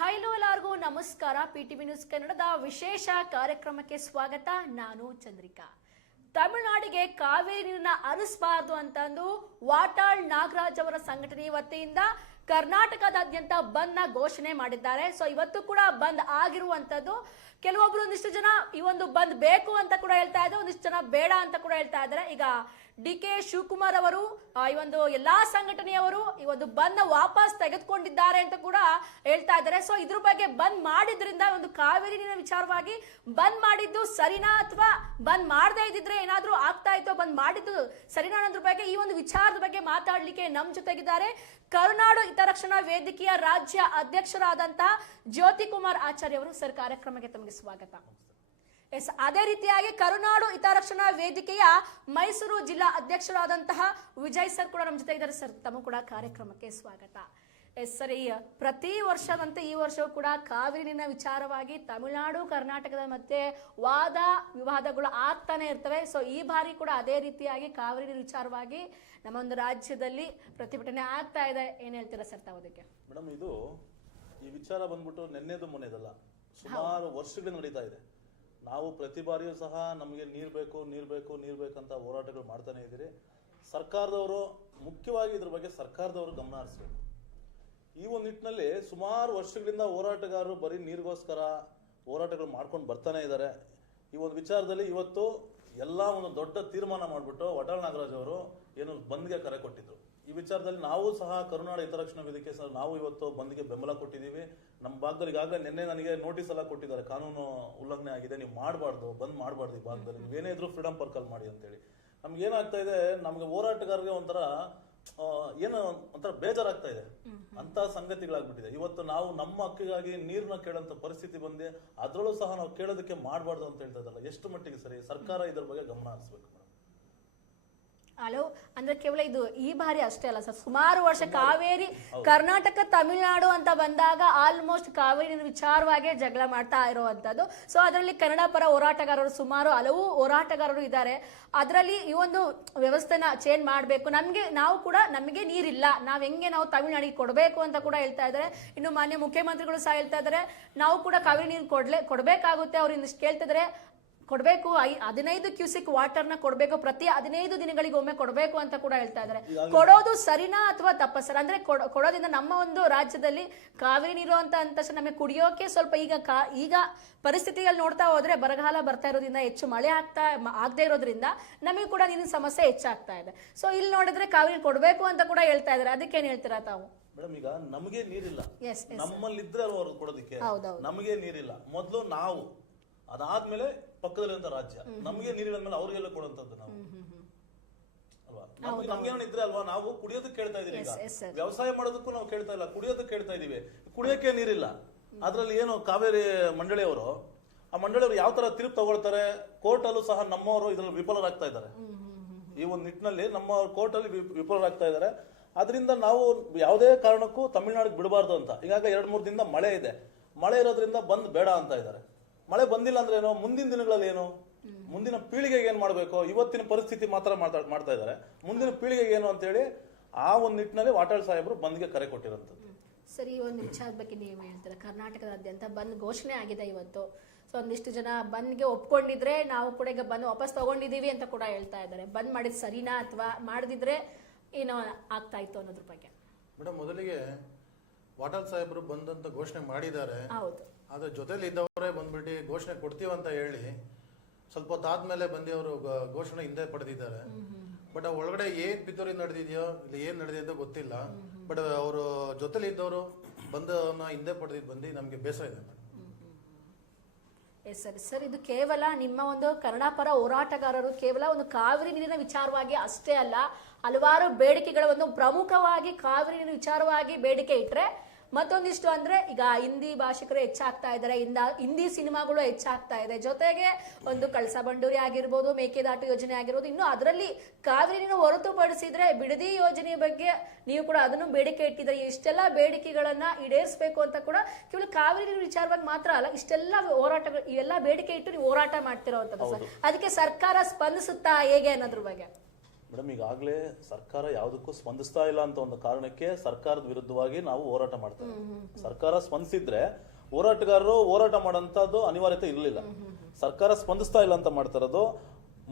Hello ಎಲ್ಲರಿಗೂ ನಮಸ್ಕಾರ. PTV news ಕನ್ನಡದ ವಿಶೇಷ ಕಾರ್ಯಕ್ರಮಕ್ಕೆ ಸ್ವಾಗತ. ನಾನು ಚಂದ್ರಿಕಾ. ತಮಿಳುನಾಡಿಗೆ ಕಾವೇರಿ ನೀರನ್ನ ಹರಿಸಬಾರದು ಅಂತಂದು ವಾಟಾಳ್ ನಾಗರಾಜ್ ಅವರ ಸಂಘಟನೆ ವತಿಯಿಂದ ಕರ್ನಾಟಕದಾದ್ಯಂತ ಬಂದ್ ನ ಘೋಷಣೆ ಮಾಡಿದ್ದಾರೆ. ಸೊ ಇವತ್ತು ಕೂಡ ಬಂದ್ ಆಗಿರುವಂತದ್ದು. ಕೆಲವೊಬ್ರು ಒಂದಿಷ್ಟು ಜನ ಈ ಒಂದು ಬಂದ್ ಬೇಕು ಅಂತ ಕೂಡ ಹೇಳ್ತಾ ಇದ್ದಾರೆ, ಒಂದಿಷ್ಟು ಜನ ಬೇಡ ಅಂತ ಕೂಡ ಹೇಳ್ತಾ ಇದ್ದಾರೆ. ಈಗ DK ಶಿವಕುಮಾರ್ ಅವರು ಈ ಒಂದು ಎಲ್ಲಾ ಸಂಘಟನೆಯವರು ಈ ಒಂದು ಬಂದ್ ವಾಪಸ್ ತೆಗೆದುಕೊಂಡಿದ್ದಾರೆ ಅಂತ ಕೂಡ ಹೇಳ್ತಾ ಇದ್ದಾರೆ. ಸೊ ಇದ್ರ ಬಗ್ಗೆ ಬಂದ್ ಮಾಡಿದ್ರಿಂದ ಒಂದು ಕಾವೇರಿ ನೀರಿನ ವಿಚಾರವಾಗಿ ಬಂದ್ ಮಾಡಿದ್ದು ಸರಿನಾ ಅಥವಾ ಬಂದ್ ಮಾಡದೇ ಇದ್ದಿದ್ರೆ ಏನಾದ್ರೂ ಆಗ್ತಾ ಇತ್ತು, ಬಂದ್ ಮಾಡಿದ್ದು ಸರಿನಾ ಅನ್ನೋದ್ರ ಬಗ್ಗೆ ಈ ಒಂದು ವಿಚಾರದ ಬಗ್ಗೆ ಮಾತಾಡ್ಲಿಕ್ಕೆ ನಮ್ ಜೊತೆಗಿದ್ದಾರೆ ಕರುನಾಡು ಹಿತರಕ್ಷಣಾ ವೇದಿಕೆಯ ರಾಜ್ಯ ಅಧ್ಯಕ್ಷರಾದಂತಹ ಜ್ಯೋತಿ ಕುಮಾರ್ ಆಚಾರ್ಯ ಅವರು. ಸರ್, ಕಾರ್ಯಕ್ರಮಕ್ಕೆ ತಮಗೆ ಸ್ವಾಗತ. ಎಸ್, ಅದೇ ರೀತಿಯಾಗಿ ಕರುನಾಡು ಹಿತರಕ್ಷಣಾ ವೇದಿಕೆಯ ಮೈಸೂರು ಜಿಲ್ಲಾ ಅಧ್ಯಕ್ಷರಾದಂತಹ ವಿಜಯ್ ಸರ್ ಕೂಡ ನಮ್ಮ ಜೊತೆ ಇದ್ದಾರೆ. ಸರ್, ತಮ್ಮ ಕೂಡ ಕಾರ್ಯಕ್ರಮಕ್ಕೆ ಸ್ವಾಗತ. ಎಸ್ ಸರ್, ಪ್ರತಿ ವರ್ಷದಂತೆ ಈ ವರ್ಷವೂ ಕೂಡ ಕಾವೇರಿ ನೀರಿನ ವಿಚಾರವಾಗಿ ತಮಿಳುನಾಡು ಕರ್ನಾಟಕದ ಮಧ್ಯೆ ವಾದ ವಿವಾದಗಳು ಆಗ್ತಾನೆ ಇರ್ತವೆ. ಸೊ ಈ ಬಾರಿ ಕೂಡ ಅದೇ ರೀತಿಯಾಗಿ ಕಾವೇರಿ ನೀರು ವಿಚಾರವಾಗಿ ನಮ್ಮ ಒಂದು ರಾಜ್ಯದಲ್ಲಿ ಪ್ರತಿಭಟನೆ ಆಗ್ತಾ ಇದೆ. ಏನ್ ಹೇಳ್ತೀರಾ ಸರ್ ತಾವು ಅದಕ್ಕೆ? ಮೇಡಮ್, ಇದು ಈ ವಿಚಾರ ಬಂದ್ಬಿಟ್ಟು ನೆನ್ನೆದು ಮೊನ್ನೆದಲ್ಲ, ಸುಮಾರು ವರ್ಷಗಳಿಂದ ನಡೀತಾ ಇದೆ. ನಾವು ಪ್ರತಿ ಬಾರಿಯೂ ಸಹ ನಮಗೆ ನೀರು ಬೇಕು ಅಂತ ಹೋರಾಟಗಳು ಮಾಡ್ತಾನೆ ಇದ್ದೀರಿ. ಸರ್ಕಾರದವರು ಮುಖ್ಯವಾಗಿ ಇದ್ರ ಬಗ್ಗೆ ಸರ್ಕಾರದವರು ಗಮನ ಹರಿಸಬೇಕು. ಈ ಒಂದು ನಿಟ್ಟಿನಲ್ಲಿ ಸುಮಾರು ವರ್ಷಗಳಿಂದ ಹೋರಾಟಗಾರರು ಬರೀ ನೀರಿಗೋಸ್ಕರ ಹೋರಾಟಗಳು ಮಾಡ್ಕೊಂಡು ಬರ್ತಾನೆ ಇದ್ದಾರೆ. ಈ ಒಂದು ವಿಚಾರದಲ್ಲಿ ಇವತ್ತು ಎಲ್ಲ ಒಂದು ದೊಡ್ಡ ತೀರ್ಮಾನ ಮಾಡಿಬಿಟ್ಟು ವಾಟಾಳ್ ನಾಗರಾಜ್ ಅವರು ಏನು ಬಂದ್ಗೆ ಕರೆ ಕೊಟ್ಟಿದ್ರು. ಈ ವಿಚಾರದಲ್ಲಿ ನಾವು ಸಹ ಕರುನಾಡು ಹಿತರಕ್ಷಣಾ ವೇದಿಕೆ ಸಹ ನಾವು ಇವತ್ತು ಬಂದ್ಗೆ ಬೆಂಬಲ ಕೊಟ್ಟಿದ್ದೀವಿ. ನಮ್ಮ ಭಾಗದಲ್ಲಿ ಈಗಾಗಲೇ ನಿನ್ನೆ ನನಗೆ ನೋಟಿಸ್ ಎಲ್ಲ ಕೊಟ್ಟಿದ್ದಾರೆ, ಕಾನೂನು ಉಲ್ಲಂಘನೆ ಆಗಿದೆ, ನೀವು ಮಾಡಬಾರ್ದು, ಬಂದ್ ಮಾಡಬಾರ್ದು, ಈ ಭಾಗದಲ್ಲಿ ನೀವೇನೇ ಇದ್ರು ಫ್ರೀಡಮ್ ಪಾರ್ಕಲ್ಲಿ ಮಾಡಿ ಅಂತೇಳಿ. ನಮ್ಗೆ ಏನಾಗ್ತಾ ಇದೆ, ನಮ್ಗೆ ಹೋರಾಟಗಾರರಿಗೆ ಒಂಥರ ಏನೋ ಒಂಥರ ಬೇಜಾರಾಗ್ತಾ ಇದೆ. ಅಂತ ಸಂಗತಿಗಳಾಗ್ಬಿಟ್ಟಿದೆ. ಇವತ್ತು ನಾವು ನಮ್ಮ ಹಕ್ಕಿಗಾಗಿ ನೀರನ್ನ ಕೇಳೋಂಥ ಪರಿಸ್ಥಿತಿ ಬಂದೆ, ಅದ್ರಲ್ಲೂ ಸಹ ನಾವು ಕೇಳೋದಕ್ಕೆ ಮಾಡಬಾರ್ದು ಅಂತ ಹೇಳ್ತಾ ಇದ್ದಲ್ಲ, ಎಷ್ಟು ಮಟ್ಟಿಗೆ ಸರಿ? ಸರ್ಕಾರ ಇದ್ರ ಬಗ್ಗೆ ಗಮನ ಹರಿಸ್ಬೇಕು. ಹಲೋ, ಅಂದ್ರೆ ಕೇವಲ ಇದು ಈ ಬಾರಿ ಅಷ್ಟೇ ಅಲ್ಲ ಸರ್, ಸುಮಾರು ವರ್ಷ ಕಾವೇರಿ ಕರ್ನಾಟಕ ತಮಿಳುನಾಡು ಅಂತ ಬಂದಾಗ ಆಲ್ಮೋಸ್ಟ್ ಕಾವೇರಿ ವಿಚಾರವಾಗಿ ಜಗಳ ಮಾಡ್ತಾ ಇರುವಂತದ್ದು. ಸೊ ಅದರಲ್ಲಿ ಕನ್ನಡ ಪರ ಹೋರಾಟಗಾರರು ಸುಮಾರು ಹಲವು ಹೋರಾಟಗಾರರು ಇದ್ದಾರೆ. ಅದರಲ್ಲಿ ಈ ಒಂದು ವ್ಯವಸ್ಥೆನ ಚೇಂಜ್ ಮಾಡಬೇಕು, ನಮಗೆ ನೀರಿಲ್ಲ, ನಾವು ತಮಿಳುನಾಡಿಗೆ ಕೊಡಬೇಕು ಅಂತ ಕೂಡ ಹೇಳ್ತಾ ಇದ್ದಾರೆ. ಇನ್ನು ಮಾನ್ಯ ಮುಖ್ಯಮಂತ್ರಿಗಳು ಸಹ ಹೇಳ್ತಾ ಇದ್ದಾರೆ, ನಾವು ಕೂಡ ಕಾವೇರಿ ನೀರು ಕೊಡಬೇಕಾಗುತ್ತೆ. ಅವ್ರು ಇನ್ನಿಷ್ಟು ಕೇಳ್ತಿದ್ರೆ ಕೊಡಬೇಕು, 15 ಕ್ಯೂಸಿಕ್ ವಾಟರ್ನ ಕೊಡಬೇಕು, ಪ್ರತಿ 15 ದಿನಗಳಿಗೊಮ್ಮೆ ಕೊಡಬೇಕು ಅಂತ ಕೂಡ ಹೇಳ್ತಾ ಇದ್ದಾರೆ. ಕೊಡೋದು ಸರಿನಾ ಅಥವಾ ತಪ್ಪ ಸರ್? ಅಂದ್ರೆ ಕೊಡೋದ್ರಿಂದ ನಮ್ಮ ಒಂದು ರಾಜ್ಯದಲ್ಲಿ ಕಾವೇರಿ ನೀರು ಅಂತ ತಕ್ಷಣ ನಮಗೆ ಕುಡಿಯೋಕೆ ಸ್ವಲ್ಪ ಈಗ ಪರಿಸ್ಥಿತಿಗಳು ನೋಡ್ತಾ ಹೋದ್ರೆ ಬರಗಾಲ ಬರ್ತಾ ಇರೋದ್ರಿಂದ, ಹೆಚ್ಚು ಮಳೆ ಆಗದೆ ಇರೋದ್ರಿಂದ ನಮಗೆ ಕೂಡ ನೀರಿನ ಸಮಸ್ಯೆ ಹೆಚ್ಚಾಗ್ತಾ ಇದೆ. ಸೊ ಇಲ್ಲಿ ನೋಡಿದ್ರೆ ಕಾವೇರಿ ಕೊಡಬೇಕು ಅಂತ ಕೂಡ ಹೇಳ್ತಾ ಇದ್ದಾರೆ. ಅದಕ್ಕೇನ್ ಹೇಳ್ತೀರಾ ತಾವು? ಮೇಡಮ್, ಈಗ ನಮಗೆ ನೀರಿಲ್ಲ, ನಮ್ಮಲ್ಲಿದ್ರೆ ಅವ್ರು ಕೊಡೋದಕ್ಕೆ. ನಮಗೆ ನೀರಿಲ್ಲ, ಮೊದಲು ನಾವು, ಅದಾದ್ಮೇಲೆ ಪಕ್ಕದಲ್ಲಿರುವಂತ ರಾಜ್ಯ. ನಮಗೆ ನೀರಿನ ಮೇಲೆ ಅವ್ರಿಗೆಲ್ಲ ಕೊಡುವಂತದ್ದು ನಾವು ಅಲ್ವಾ? ನಮ್ಗೇನೋ ಇದ್ರೆ ಅಲ್ವಾ, ನಾವು ಕುಡಿಯೋದಕ್ಕೆ ಕೇಳ್ತಾ ಇದೀವಿ. ಈಗ ವ್ಯವಸಾಯ ಮಾಡೋದಕ್ಕೂ ನಾವು ಕೇಳ್ತಾ ಇಲ್ಲ, ಕುಡಿಯೋದಕ್ಕೆ ಕೇಳ್ತಾ ಇದೀವಿ. ಕುಡಿಯೋಕೆ ನೀರಿಲ್ಲ. ಅದ್ರಲ್ಲಿ ಏನು ಕಾವೇರಿ ಮಂಡಳಿಯವರು, ಆ ಮಂಡಳಿಯವರು ಯಾವ ತರ ತೀರ್ಪು ತಗೊಳ್ತಾರೆ, ಕೋರ್ಟ್ ಅಲ್ಲೂ ಸಹ ನಮ್ಮವರು ಇದ್ರಲ್ಲಿ ವಿಫಲರಾಗ್ತಾ ಇದ್ದಾರೆ. ಈ ಒಂದು ನಿಟ್ಟಿನಲ್ಲಿ ನಮ್ಮ ಕೋರ್ಟ್ ಅಲ್ಲಿ ವಿಫಲರಾಗ್ತಾ ಇದ್ದಾರೆ. ಅದರಿಂದ ನಾವು ಯಾವುದೇ ಕಾರಣಕ್ಕೂ ತಮಿಳುನಾಡಿಗೆ ಬಿಡಬಾರ್ದು ಅಂತ. ಈಗಾಗ 2-3 ದಿನದಿಂದ ಮಳೆ ಇದೆ. ಮಳೆ ಇರೋದ್ರಿಂದ ಬಂದ್ ಬೇಡ ಅಂತ ಇದ್ದಾರೆ. ಮಳೆ ಬಂದಿಲ್ಲ ಅಂದ್ರೆ ಏನು, ಮುಂದಿನ ದಿನಗಳಲ್ಲಿ ಏನು, ಮುಂದಿನ ಪೀಳಿಗೆಗೆ ಏನ್ ಮಾಡ್ಬೇಕು, ಇವತ್ತಿನ ಪರಿಸ್ಥಿತಿ ಮಾತ್ರ ಮಾಡ್ತಾ ಇದ್ದಾರೆ. ಮುಂದಿನ ಪೀಳಿಗೆಗೆ ಏನು ಅಂತ ಹೇಳಿ ಆ ಒಂದು ನಿಟ್ಟಿನಲ್ಲಿ ವಾಟಾಳ್ ಸಾಹೇಬರು ಬಂದ್ಗೆ ಕರೆ ಕೊಟ್ಟಿರೋಂಥದ್ದು. ಸರಿ, ಈ ಒಂದು ವಿಚಾರದ ಬಗ್ಗೆ ನೀವು ಹೇಳ್ತಾರೆ. ಕರ್ನಾಟಕದಾದ್ಯಂತ ಬಂದ್ ಘೋಷಣೆ ಆಗಿದೆ ಇವತ್ತು. ಸೊ ಒಂದಿಷ್ಟು ಜನ ಬಂದ್ಗೆ ಒಪ್ಕೊಂಡಿದ್ರೆ ನಾವು ಕೂಡ ಈಗ ಬಂದ್ ವಾಪಸ್ ತಗೊಂಡಿದೀವಿ ಅಂತ ಕೂಡ ಹೇಳ್ತಾ ಇದ್ದಾರೆ. ಬಂದ್ ಮಾಡಿದ್ ಸರಿನಾ ಅಥವಾ ಮಾಡದಿದ್ರೆ ಏನೋ ಆಗ್ತಾ ಇತ್ತು ಅನ್ನೋದ್ರ ಬಗ್ಗೆ? ಮೇಡಮ್, ಮೊದಲಿಗೆ ವಾಟಾಳ್ ಸಾಹೇಬರು ಬಂದಂತ ಘೋಷಣೆ ಮಾಡಿದ್ದಾರೆ. ಹೌದು. ಆದ್ರೆ ಜೊತೆಲಿ ಇದ್ದವರೇ ಬಂದ್ಬಿಟ್ಟು ಘೋಷಣೆ ಕೊಡ್ತೀವಂತ ಹೇಳಿ ಸ್ವಲ್ಪ ಹೊತ್ತಾದ್ಮೇಲೆ ಬಂದು ಅವರು ಘೋಷಣೆ ಹಿಂದೆ ಪಡೆದಿದ್ದಾರೆ. ಬಟ್ ಒಳಗಡೆ ಏನ್ ಪಿತೂರಿ ನಡೆದಿದೆಯೋ ಇಲ್ಲಿ ಏನ್ ನಡೆದಿದೆ ಅಂತ ಗೊತ್ತಿಲ್ಲ. ಬಟ್ ಅವರು ಜೊತೆಲಿ ಇದ್ದವರು ಬಂದವನ್ನ ಹಿಂದೆ ಪಡೆದಿದ್ದು ಬಂದು ನಮ್ಗೆ ಬೇಸರ ಇದೆ. ಸರ್, ಇದು ಕೇವಲ ನಿಮ್ಮ ಒಂದು ಕನ್ನಡ ಪರ ಹೋರಾಟಗಾರರು ಕೇವಲ ಒಂದು ಕಾವೇರಿ ನೀರಿನ ವಿಚಾರವಾಗಿ ಅಷ್ಟೇ ಅಲ್ಲ, ಹಲವಾರು ಬೇಡಿಕೆಗಳ ಒಂದು ಪ್ರಮುಖವಾಗಿ ಕಾವೇರಿ ನೀರಿನ ವಿಚಾರವಾಗಿ ಬೇಡಿಕೆ ಇಟ್ರೆ ಮತ್ತೊಂದಿಷ್ಟು ಅಂದ್ರೆ ಈಗ ಹಿಂದಿ ಭಾಷಿಕರು ಹೆಚ್ಚಾಗ್ತಾ ಇದ್ದಾರೆ, ಹಿಂದಿ ಸಿನಿಮಾಗಳು ಹೆಚ್ಚಾಗ್ತಾ ಇದೆ. ಜೊತೆಗೆ ಒಂದು ಕಳಸಾ ಬಂಡೂರಿ ಆಗಿರ್ಬೋದು, ಮೇಕೆದಾಟು ಯೋಜನೆ ಆಗಿರ್ಬೋದು, ಇನ್ನು ಅದರಲ್ಲಿ ಕಾವೇರಿ ನೀರು ಹೊರತುಪಡಿಸಿದ್ರೆ ಬಿಡದಿ ಯೋಜನೆ ಬಗ್ಗೆ ನೀವು ಕೂಡ ಅದನ್ನು ಬೇಡಿಕೆ ಇಟ್ಟಿದ್ರೆ, ಇಷ್ಟೆಲ್ಲ ಬೇಡಿಕೆಗಳನ್ನ ಈಡೇರಿಸಬೇಕು ಅಂತ ಕೂಡ ಕೇವಲ ಕಾವೇರಿ ನೀರು ವಿಚಾರವಾಗಿ ಮಾತ್ರ ಅಲ್ಲ, ಇಷ್ಟೆಲ್ಲ ಹೋರಾಟಗಳು, ಇವೆಲ್ಲ ಬೇಡಿಕೆ ಇಟ್ಟು ನೀವು ಹೋರಾಟ ಮಾಡ್ತಿರೋವಂಥದ್ದು ಸರ್. ಅದಕ್ಕೆ ಸರ್ಕಾರ ಸ್ಪಂದಿಸುತ್ತಾ ಹೇಗೆ ಅನ್ನೋದ್ರ ಬಗ್ಗೆ? ಮೇಡಮ್, ಈಗಾಗಲೇ ಸರ್ಕಾರ ಯಾವುದಕ್ಕೂ ಸ್ಪಂದಿಸ್ತಾ ಇಲ್ಲ ಅಂತ ಒಂದು ಕಾರಣಕ್ಕೆ ಸರ್ಕಾರದ ವಿರುದ್ಧವಾಗಿ ನಾವು ಹೋರಾಟ ಮಾಡ್ತೇವೆ. ಸರ್ಕಾರ ಸ್ಪಂದಿಸಿದ್ರೆ ಹೋರಾಟಗಾರರು ಹೋರಾಟ ಮಾಡೋಂಥದ್ದು ಅನಿವಾರ್ಯತೆ ಇರಲಿಲ್ಲ. ಸರ್ಕಾರ ಸ್ಪಂದಿಸ್ತಾ ಇಲ್ಲ ಅಂತ ಮಾಡ್ತಾ ಇರೋದು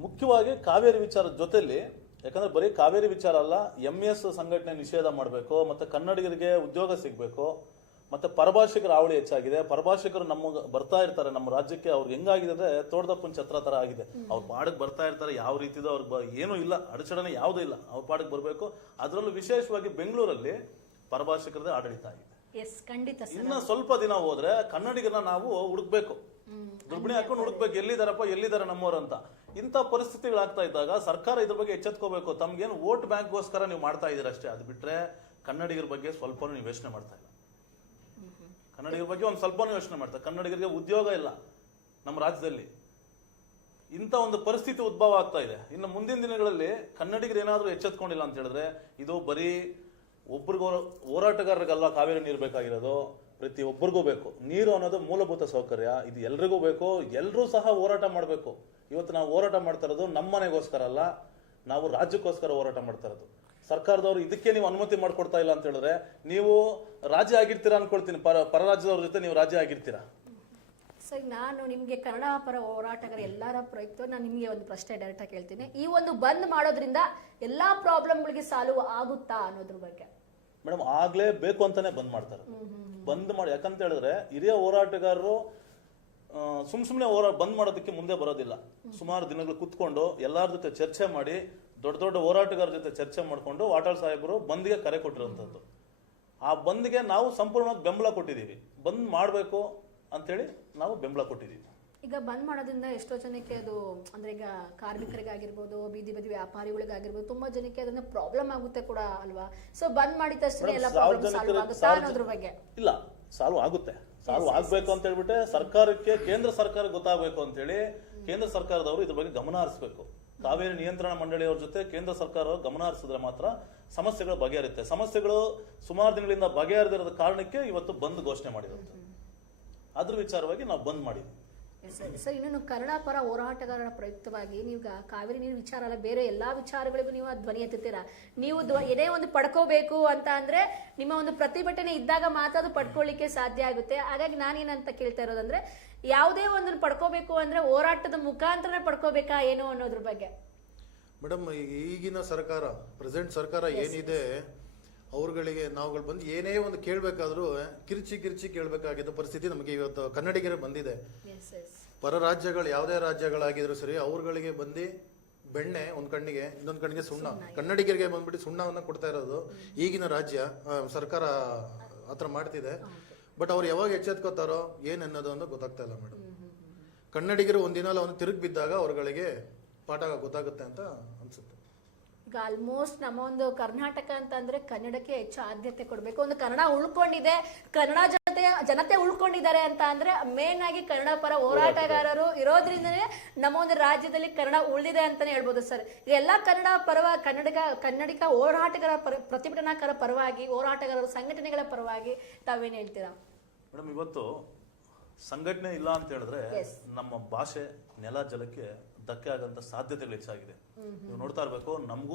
ಮುಖ್ಯವಾಗಿ ಕಾವೇರಿ ವಿಚಾರದ ಜೊತೆಲಿ. ಯಾಕಂದ್ರೆ ಬರೀ ಕಾವೇರಿ ವಿಚಾರ ಅಲ್ಲ, MS ಸಂಘಟನೆ ನಿಷೇಧ ಮಾಡಬೇಕು, ಮತ್ತೆ ಕನ್ನಡಿಗರಿಗೆ ಉದ್ಯೋಗ ಸಿಗಬೇಕು, ಮತ್ತೆ ಪರಭಾಷಿಕರ ಹಾವಳಿ ಹೆಚ್ಚಾಗಿದೆ. ಪರಭಾಷಿಕರು ನಮಗೆ ಬರ್ತಾ ಇರ್ತಾರೆ ನಮ್ಮ ರಾಜ್ಯಕ್ಕೆ. ಅವ್ರಿಗೆ ಹೆಂಗಾಗಿದೆ ಅಂದ್ರೆ ತೋಟದಪ್ಪನ ಛತ್ರ ತರ ಆಗಿದೆ. ಅವ್ರ ಪಾಡಕ್ ಬರ್ತಾ ಇರ್ತಾರೆ, ಯಾವ ರೀತಿದು ಅವ್ರಿಗೆ ಏನೂ ಇಲ್ಲ, ಅಡಚಣೆ ಯಾವುದೂ ಇಲ್ಲ, ಅವ್ರ ಪಾಡಕ್ ಬರಬೇಕು. ಅದರಲ್ಲೂ ವಿಶೇಷವಾಗಿ ಬೆಂಗಳೂರಲ್ಲಿ ಪರಭಾಷಿಕರದೇ ಆಡಳಿತ ಆಗಿದೆ. ಇನ್ನ ಸ್ವಲ್ಪ ದಿನ ಹೋದ್ರೆ ಕನ್ನಡಿಗರನ್ನ ನಾವು ಹುಡುಕ್ಬೇಕು, ದುರ್ಬಿಣಿ ಹಾಕೊಂಡು ಹುಡುಕ್ಬೇಕು, ಎಲ್ಲಿದಾರ ನಮ್ಮವ್ರು ಅಂತ. ಇಂಥ ಪರಿಸ್ಥಿತಿಗಳಾಗ್ತಾ ಇದ್ದಾಗ ಸರ್ಕಾರ ಇದ್ರ ಬಗ್ಗೆ ಎಚ್ಚೆತ್ಕೋಬೇಕು. ತಮ್ಗೇನು ವೋಟ್ ಬ್ಯಾಂಕ್ಗೋಸ್ಕರ ನೀವು ಮಾಡ್ತಾ ಇದೀರ ಅಷ್ಟೇ. ಅದು ಬಿಟ್ರೆ ಕನ್ನಡಿಗರ ಬಗ್ಗೆ ಸ್ವಲ್ಪ ನೀವು ಯೋಚನೆ ಮಾಡ್ತಾ ಇಲ್ಲ. ಕನ್ನಡಿಗರ ಬಗ್ಗೆ ಒಂದು ಸ್ವಲ್ಪ ಯೋಚನೆ ಮಾಡ್ತಾರೆ. ಕನ್ನಡಿಗರಿಗೆ ಉದ್ಯೋಗ ಇಲ್ಲ ನಮ್ಮ ರಾಜ್ಯದಲ್ಲಿ. ಇಂಥ ಒಂದು ಪರಿಸ್ಥಿತಿ ಉದ್ಭವ ಆಗ್ತಾ ಇದೆ. ಇನ್ನು ಮುಂದಿನ ದಿನಗಳಲ್ಲಿ ಕನ್ನಡಿಗರು ಏನಾದರೂ ಎಚ್ಚೆತ್ಕೊಂಡಿಲ್ಲ ಅಂತ ಹೇಳಿದ್ರೆ ಇದು ಬರೀ ಒಬ್ರಿಗೂ ಹೋರಾಟಗಾರರಿಗಲ್ಲ ಕಾವೇರಿ ನೀರು ಬೇಕಾಗಿರೋದು, ಪ್ರತಿ ಒಬ್ಬರಿಗೂ ಬೇಕು. ನೀರು ಅನ್ನೋದು ಮೂಲಭೂತ ಸೌಕರ್ಯ, ಇದು ಎಲ್ರಿಗೂ ಬೇಕು. ಎಲ್ಲರೂ ಸಹ ಹೋರಾಟ ಮಾಡಬೇಕು. ಇವತ್ತು ನಾವು ಹೋರಾಟ ಮಾಡ್ತಾ ಇರೋದು ನಮ್ಮ ಮನೆಗೋಸ್ಕರ ಅಲ್ಲ, ನಾವು ರಾಜ್ಯಕ್ಕೋಸ್ಕರ ಹೋರಾಟ ಮಾಡ್ತಾ ಇರೋದು. ಸರ್ಕಾರದವರು ಇದಕ್ಕೆ ನೀವು ಅನುಮತಿ ಮಾಡ್ಕೊಡ್ತಾ ಇಲ್ಲ ಅಂತ ಹೇಳಿದ್ರೆ ನೀವು ರಾಜ್ಯ ಆಗಿರ್ತೀರಾ ಅನ್ಕೊಳ್ತೀನಿ. ಪರ ರಾಜ್ಯದವ್ರ ಜೊತೆ ನೀವು ರಾಜ್ಯ ಆಗಿರ್ತೀರಾ? ಸರ್, ನಾನು ನಿಮಗೆ ಕನ್ನಡ ಪರ ಹೋರಾಟಗಾರ ಎಲ್ಲರ ಪ್ರಯುಕ್ತ ನಾನು ನಿಮಗೆ ಒಂದು ಪ್ರಶ್ನೆ ಡೈರೆಕ್ಟ್ ಆಗಿ ಕೇಳ್ತೀನಿ. ಈ ಒಂದು ಬಂದ್ ಮಾಡೋದ್ರಿಂದ ಎಲ್ಲಾ ಪ್ರಾಬ್ಲಮ್ಗಳಿಗೆ ಸಾಲ್ವ್ ಆಗುತ್ತಾ ಅನ್ನೋದ್ರ ಬಗ್ಗೆ? ಮೇಡಮ್, ಆಗ್ಲೇ ಬೇಕು ಅಂತಾನೆ ಬಂದ್ ಮಾಡ್ತಾರೆ. ಬಂದ್ ಮಾಡಿ ಯಾಕಂತ ಹೇಳಿದ್ರೆ ಹಿರಿಯ ಹೋರಾಟಗಾರರು ಸುಮ್ನೆ ಬಂದ್ ಮಾಡೋದಕ್ಕೆ ಮುಂದೆ ಬರೋದಿಲ್ಲ. ಸುಮಾರು ದಿನಗಳು ಕುತ್ಕೊಂಡು ಎಲ್ಲಾರ ಜೊತೆ ಚರ್ಚೆ ಮಾಡಿ, ದೊಡ್ಡ ದೊಡ್ಡ ಹೋರಾಟಗಾರರ ಜೊತೆ ಚರ್ಚೆ ಮಾಡ್ಕೊಂಡು ವಾಟಾಳ್ ಸಾಹೇಬರು ಬಂದ್ಗೆ ಕರೆ ಕೊಟ್ಟಿರುವಂತದ್ದು. ಆ ಬಂದ್ಗೆ ನಾವು ಸಂಪೂರ್ಣವಾಗಿ ಬೆಂಬಲ ಕೊಟ್ಟಿದ್ದೀವಿ. ಬಂದ್ ಮಾಡಬೇಕು ಅಂತೇಳಿ ನಾವು ಬೆಂಬಲ ಕೊಟ್ಟಿದ್ದೀವಿ. ಈಗ ಬಂದ್ ಮಾಡೋದ್ರಿಂದ ಎಷ್ಟೋ ಜನಕ್ಕೆ ಅದು ಅಂದ್ರೆ ಈಗ ಕಾರ್ಮಿಕರಿಗಾಗಿರ್ಬೋದು, ಬೀದಿ ಬದಿ ವ್ಯಾಪಾರಿಗಳಿಗಾಗಿರ್ಬೋದು, ತುಂಬಾ ಜನಕ್ಕೆ ಅದನ್ನ ಪ್ರಾಬ್ಲಮ್ ಆಗುತ್ತೆ ಕೂಡ ಅಲ್ವಾ? ಸೊ ಬಂದ್ ಮಾಡಿದ ತಕ್ಷಣ ಎಲ್ಲ ಪ್ರಾಬ್ಲಮ್ ಸಾಲ್ವ್ ಆಗುತ್ತಾ ಅನ್ನೋದ್ರ ಬಗ್ಗೆ? ಇಲ್ಲ, ಸಾಲ್ವ್ ಆಗುತ್ತೆ. ಸಾಲ್ವ್ ಆಗ್ಬೇಕು ಅಂತ ಹೇಳ್ಬಿಟ್ಟೆ ಸರ್ಕಾರಕ್ಕೆ, ಕೇಂದ್ರ ಸರ್ಕಾರ ಗೊತ್ತಾಗಬೇಕು ಅಂತ ಹೇಳಿ ಕೇಂದ್ರ ಸರ್ಕಾರದವರು ಇದ್ರ ಬಗ್ಗೆ ಗಮನ ಹರಿಸಬೇಕು. ಕಾವೇರಿ ನಿಯಂತ್ರಣ ಮಂಡಳಿಯವ್ರ ಜೊತೆ ಕೇಂದ್ರ ಸರ್ಕಾರ ಗಮನ ಹರಿಸಿದ್ರೆ ಮಾತ್ರ ಸಮಸ್ಯೆಗಳು ಬಗೆಹರುತ್ತೆ. ಸಮಸ್ಯೆಗಳು ಸುಮಾರು ದಿನಗಳಿಂದ ಬಗೆಹರಿದಿರೋದ ಕಾರಣಕ್ಕೆ ಇವತ್ತು ಬಂದ್ ಘೋಷಣೆ ಮಾಡಿರುತ್ತೆ. ಅದ್ರ ವಿಚಾರವಾಗಿ ನಾವು ಬಂದ್ ಮಾಡಿದ್ವಿ. ಸರ್, ಇನ್ನು ಕನ್ನಡ ಪರ ಹೋರಾಟಗಾರರ ಪ್ರಯುಕ್ತವಾಗಿ ನೀವು ಕಾವೇರಿ ನೀರು ವಿಚಾರ ಅಲ್ಲ, ಬೇರೆ ಎಲ್ಲಾ ವಿಚಾರಗಳಿಗೂ ನೀವು ಧ್ವನಿ ಎತ್ತುತ್ತೀರಾ. ನೀವು ಏನೇ ಒಂದು ಪಡ್ಕೋಬೇಕು ಅಂತ ಅಂದ್ರೆ ನಿಮ್ಮ ಒಂದು ಪ್ರತಿಭಟನೆ ಇದ್ದಾಗ ಮಾತ್ರ ಅದು ಪಡ್ಕೊಳ್ಳಿಕ್ಕೆ ಸಾಧ್ಯ ಆಗುತ್ತೆ. ಹಾಗಾಗಿ ನಾನೇನಂತ ಕೇಳ್ತಾ ಇರೋದಂದ್ರೆ, ಯಾವುದೇ ಒಂದನ್ನು ಪಡ್ಕೋಬೇಕು ಅಂದ್ರೆ ಹೋರಾಟದ ಮುಖಾಂತರ ಪಡ್ಕೋಬೇಕಾ ಏನೋ ಅನ್ನೋದ್ರ ಬಗ್ಗೆ. ಮೇಡಮ್, ಈಗಿನ ಸರ್ಕಾರ, ಪ್ರೆಸೆಂಟ್ ಸರ್ಕಾರ ಏನಿದೆ, ಅವ್ರುಗಳಿಗೆ ನಾವುಗಳು ಬಂದು ಏನೇ ಒಂದು ಕೇಳಬೇಕಾದ್ರೂ ಕಿರ್ಚಿ ಕೇಳಬೇಕಾಗಿದ್ದ ಪರಿಸ್ಥಿತಿ ನಮಗೆ ಇವತ್ತು ಕನ್ನಡಿಗರೇ ಬಂದಿದೆ. ಪರ ರಾಜ್ಯಗಳು ಯಾವುದೇ ರಾಜ್ಯಗಳಾಗಿದ್ರು ಸರಿ, ಅವ್ರುಗಳಿಗೆ ಬಂದು ಬೆಣ್ಣೆ ಒಂದ್ ಕಣ್ಣಿಗೆ, ಇನ್ನೊಂದ್ ಕಣ್ಣಿಗೆ ಸುಣ್ಣ, ಕನ್ನಡಿಗರಿಗೆ ಬಂದ್ಬಿಟ್ಟು ಸುಣ್ಣವನ್ನ ಕೊಡ್ತಾ ಇರೋದು ಈಗಿನ ರಾಜ್ಯ ಸರ್ಕಾರ ಹತ್ರ ಮಾಡ್ತಿದೆ. ಬಟ್ ಅವ್ರು ಯಾವಾಗ ಎಚ್ಚೆತ್ಕೋತಾರೋ ಏನ್ ಅನ್ನೋದು ಅಂತ ಗೊತ್ತಾಗ್ತಾ ಇಲ್ಲ ಮೇಡಮ್. ಕನ್ನಡಿಗರು ಒಂದಿನ ಒಂದು ತಿರುಗಿ ಬಿದ್ದಾಗ ಅವ್ರುಗಳಿಗೆ ಪಾಠ ಗೊತ್ತಾಗುತ್ತೆ ಅಂತ ಅನ್ಸುತ್ತೆ. ಈಗ ಆಲ್ಮೋಸ್ಟ್ ನಮ್ಮ ಒಂದು ಕರ್ನಾಟಕ ಅಂತಂದ್ರೆ ಕನ್ನಡಕ್ಕೆ ಹೆಚ್ಚು ಆದ್ಯತೆ ಕೊಡಬೇಕು. ಒಂದು ಕನ್ನಡ ಉಳ್ಕೊಂಡಿದೆ, ಕನ್ನಡ ಜನತೆ ಉಳ್ಕೊಂಡಿದ್ದಾರೆ ಅಂತ ಅಂದ್ರೆ ಮೇನ್ ಆಗಿ ಕನ್ನಡ ಪರ ಹೋರಾಟಗಾರರು ಇರೋದ್ರಿಂದನೇ ನಮ್ಮ ಒಂದು ರಾಜ್ಯದಲ್ಲಿ ಕನ್ನಡ ಉಳಿದಿದೆ ಅಂತಾನೆ ಹೇಳ್ಬೋದು ಸರ್. ಎಲ್ಲ ಕನ್ನಡ ಕನ್ನಡಿಗ ಹೋರಾಟಗಾರ ಪ್ರತಿಭಟನಾಕಾರ ಪರವಾಗಿ, ಹೋರಾಟಗಾರರ ಸಂಘಟನೆಗಳ ಪರವಾಗಿ ತಾವೇನ್ ಹೇಳ್ತೀರಾ? ಮೇಡಮ್, ಇವತ್ತು ಸಂಘಟನೆ ಇಲ್ಲ ಅಂತ ಹೇಳಿದ್ರೆ ನಮ್ಮ ಭಾಷೆ, ನೆಲ, ಜಲಕ್ಕೆ ಧಕ್ಕೆ ಆಗಂತ ಸಾಧ್ಯತೆಗಳು ಹೆಚ್ಚಾಗಿದೆ. ನೀವು ನೋಡ್ತಾ ಇರ್ಬೇಕು, ನಮಗೂ